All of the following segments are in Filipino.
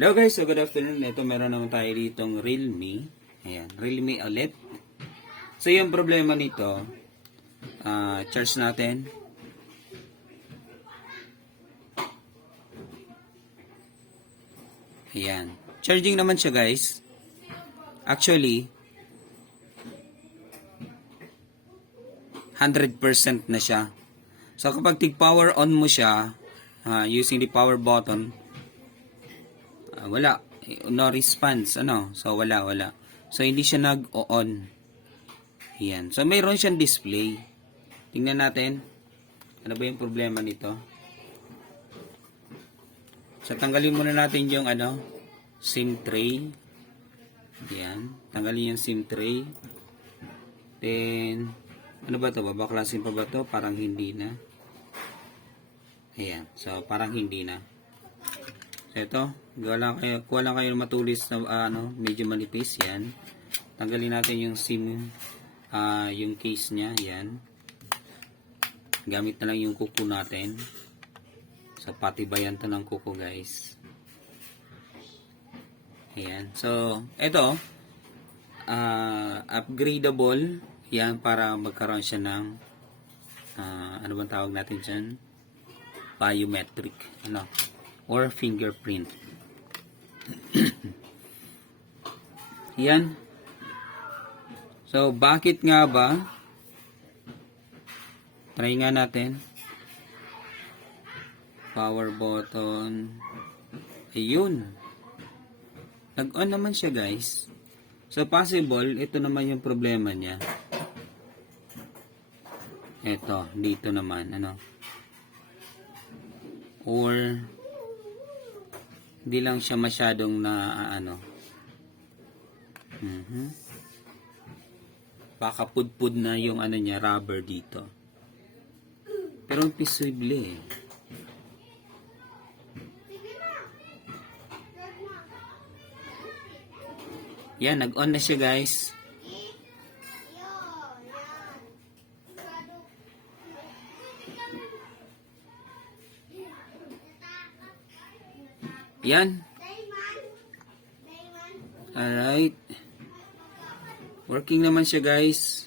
Hello guys, so good afternoon. Ito meron naman tayo ditong Realme. Ayan, Realme ulit. So yung problema nito, charge natin. Ayan. Charging naman siya guys. Actually, 100% na siya. So kapag tig-power on mo siya, using the power button, wala. No response. So wala. So hindi siya nag-on. Ayan. So mayroon siyang display. Tingnan natin. Ano ba yung problema nito? So tanggalin muna natin yung SIM tray. Ayan. Tanggalin yung SIM tray. Then ano ba to? Babaklasin pa ba to? Parang hindi na. Ayan. So parang hindi na. So ito, kuha lang kayo matulis na medyo manipis yan. Tanggalin natin yung SIM, yung case niya, yan. Gamit na lang yung kuko natin. So patibayan to ng kuko, guys. Ayan. So ito, upgradable yan para magkaroon siya ng ano bang tawag natin dyan? Biometric, or fingerprint. Yan. So, bakit nga ba? Try nga natin. Power button. Ayun. Nag-on naman siya, guys. So, possible, ito naman yung problema niya. Ito, dito naman, or hindi lang siya masyadong baka pudpud na yung niya, rubber dito. Pero imposible eh. Yan, nag-on na siya, guys. Yan. Alright. Working naman siya, guys.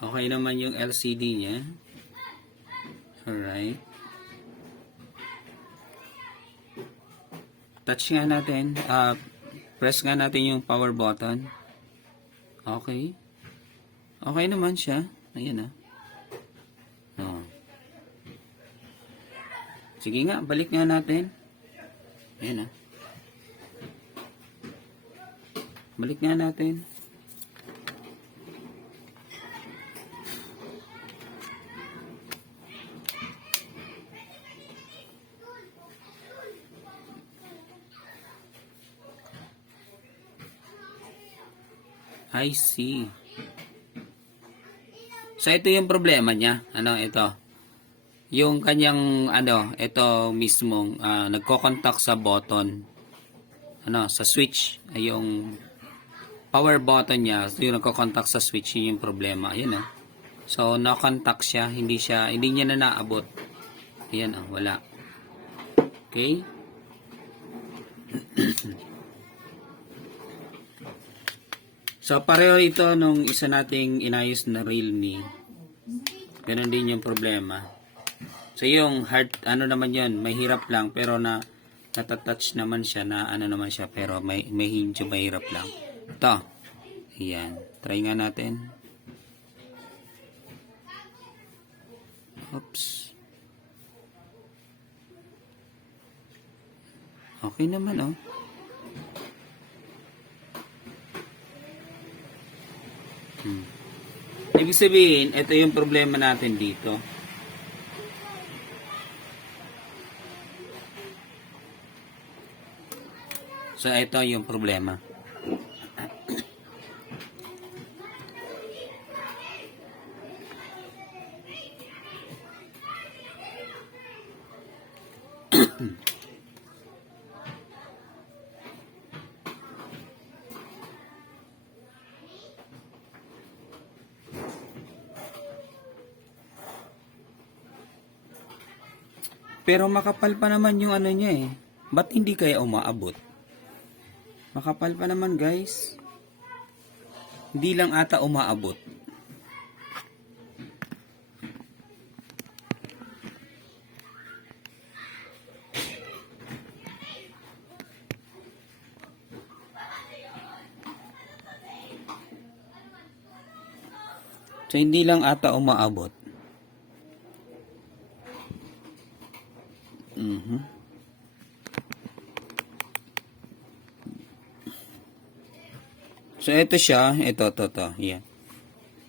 Okay naman yung LCD niya. Alright. Touch nga natin. Press nga natin yung power button. Okay. Okay naman siya. Ayan Sige nga, balik nga natin. Ayan Balik nga natin. I see. So ito yung problema niya. Ito. Yung kanyang ito mismong nagko-contact sa button. Sa switch, ay yung power button niya, yung nagko-contact sa switch, yun yung problema. Ayun So na-contact siya, hindi niya na naabot. Ayan wala. Okay? So pareho ito nung isa nating inayos na Realme. Ganun din yung problema. So yung hard, naman yun, mahirap lang pero natatouch naman siya naman siya pero may medyo mahirap lang. Ito. Ayan. Try nga natin. Oops. Okay naman Ibig sabihin, ito yung problema natin dito. So, ito yung problema. Pero makapal pa naman yung ano niya eh. Ba't hindi kaya umaabot? Makapal pa naman guys. Hindi lang ata umaabot. So hindi lang ata umaabot. So ito siya, ito. Yan.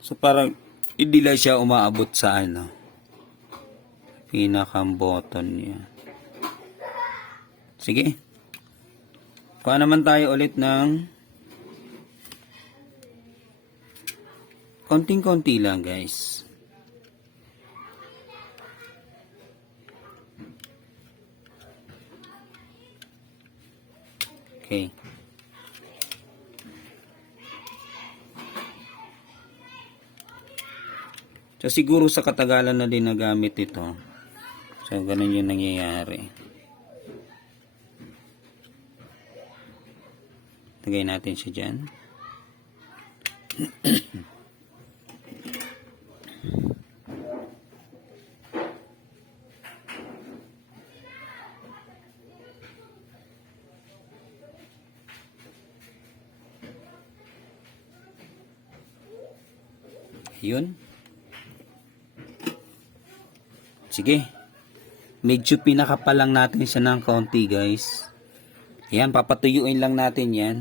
So parang hindi lang siya umaabot sa ano. Pinakang button niya. Sige. Kuha naman tayo ulit ng konting-konti lang guys. Okay. So siguro sa katagalan na din nagamit ito. So ganun yung nangyayari. Lagay natin siya dyan. Yun. Sige. Medyo pinakapal lang natin siya ng konti guys. Yan, papatuyuin lang natin yan.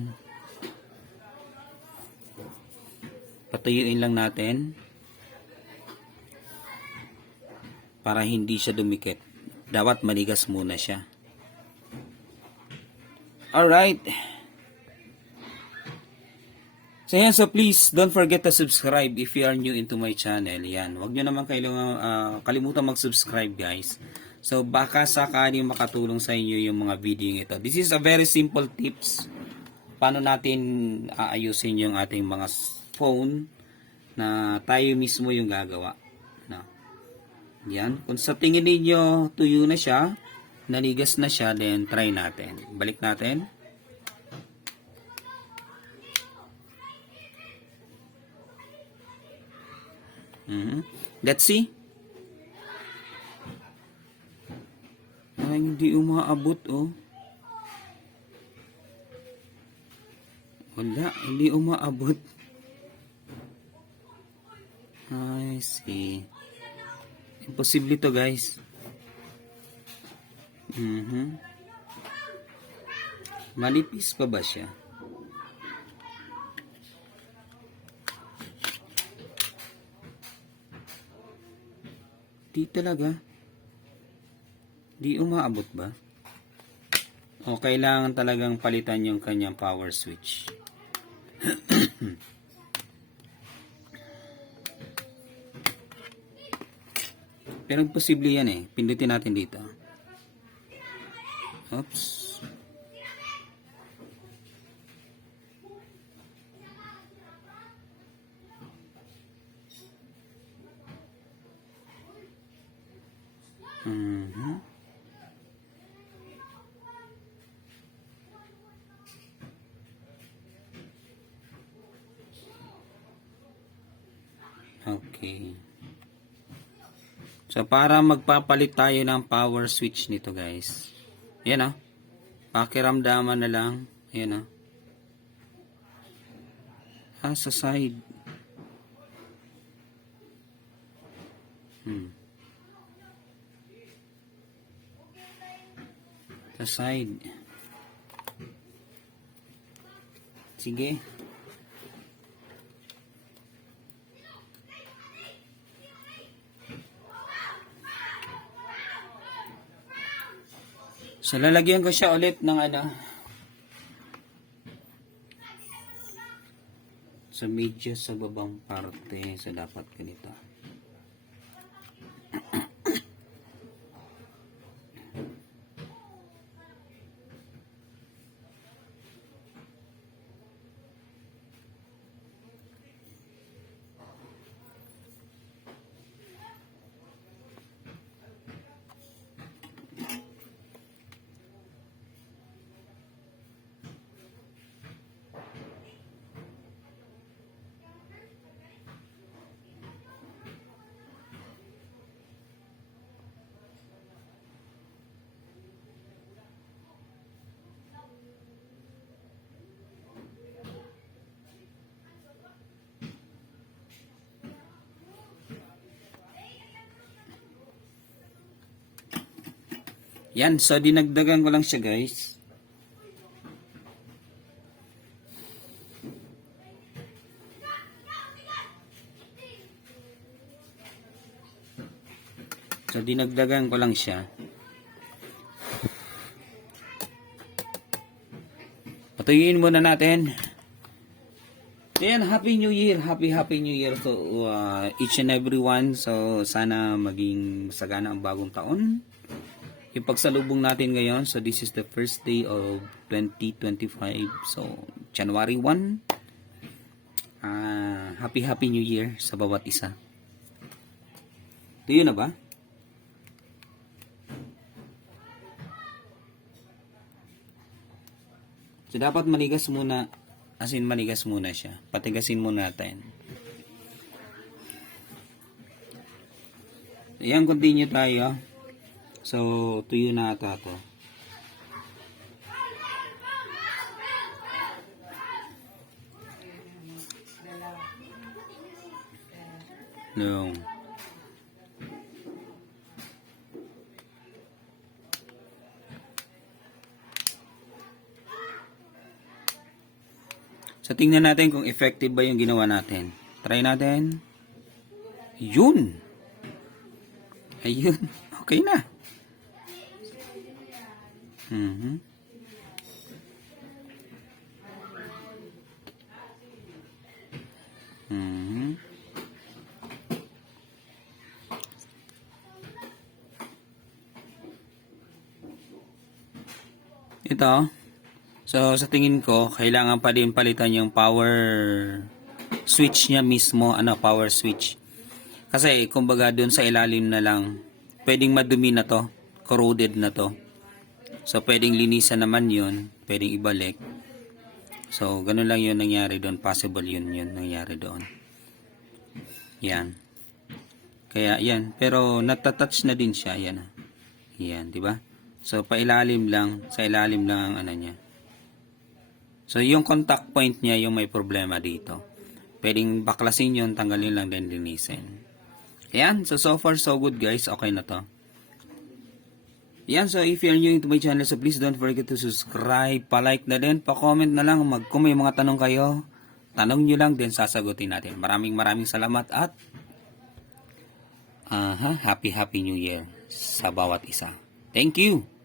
Patuyuin lang natin. Para hindi siya dumikit. Dapat manigas muna siya. Alright. So yan, so please don't forget to subscribe if you are new into my channel. Yan, huwag nyo naman kalimutan mag-subscribe guys. So baka sakali makatulong sa inyo yung mga video ito. This is a very simple tips. Paano natin aayusin yung ating mga phone na tayo mismo yung gagawa. No. Yan, kung sa tingin niyo tuyo na siya, naligas na siya, then try natin. Balik natin. Let's see. Ay, hindi umaabot oh. Wala, hindi umaabot. I see. Imposible to guys. Malipis pa ba siya? Di talaga. Di umaabot ba? O kailangan talagang palitan yung kanyang power switch. Pero imposible yan eh. Pindutin natin dito. Oops. Okay. So, para magpapalit tayo ng power switch nito guys. Ayan o. Pakiramdaman na lang. Ayan o. Sa side. Sa side. Sige. So, lalagyan ko siya ulit ng sa media sa babang parte. So, dapat ganito. Yan, so dinagdagan ko lang siya guys. So dinagdagan ko lang siya. Patuyuin muna natin. Ayan, Happy New Year. Happy New Year to each and everyone. So sana maging sagana ang bagong taon. Yung pagsalubong natin ngayon, so this is the first day of 2025. So January 1. Happy New Year sa bawat isa. Tuyo na ba? So dapat manigas muna, as in manigas muna siya. Patigasin muna natin. Ayan, continue tayo. So tuyo na ata to. No. So, tingnan natin kung effective ba yung ginawa natin. Try natin. Yun! Ayun. Okay na. Ito. So, sa tingin ko, kailangan pa din palitan yung power switch niya mismo. Power switch. Kasi, kumbaga, dun sa ilalim na lang, pwedeng madumi na to. Corroded na to. So, pwedeng linisan naman yun. Pwedeng ibalik. So, ganun lang yun nangyari doon. Possible yun nangyari doon. Yan. Kaya, yan. Pero, natatouch na din siya. Yan. Yan, di ba? So, pailalim lang. Sa ilalim lang ang niya. So, yung contact point niya, yung may problema dito. Pwedeng baklasin yun, tanggalin lang, then linisin. Ayan. So far, so good guys. Okay na to. Ayan. So, if you're new to my channel, so please don't forget to subscribe, pa-like na din, pa-comment na lang. Kung may mga tanong kayo, tanong nyo lang, then sasagutin natin. Maraming salamat at Happy New Year sa bawat isa. Thank you!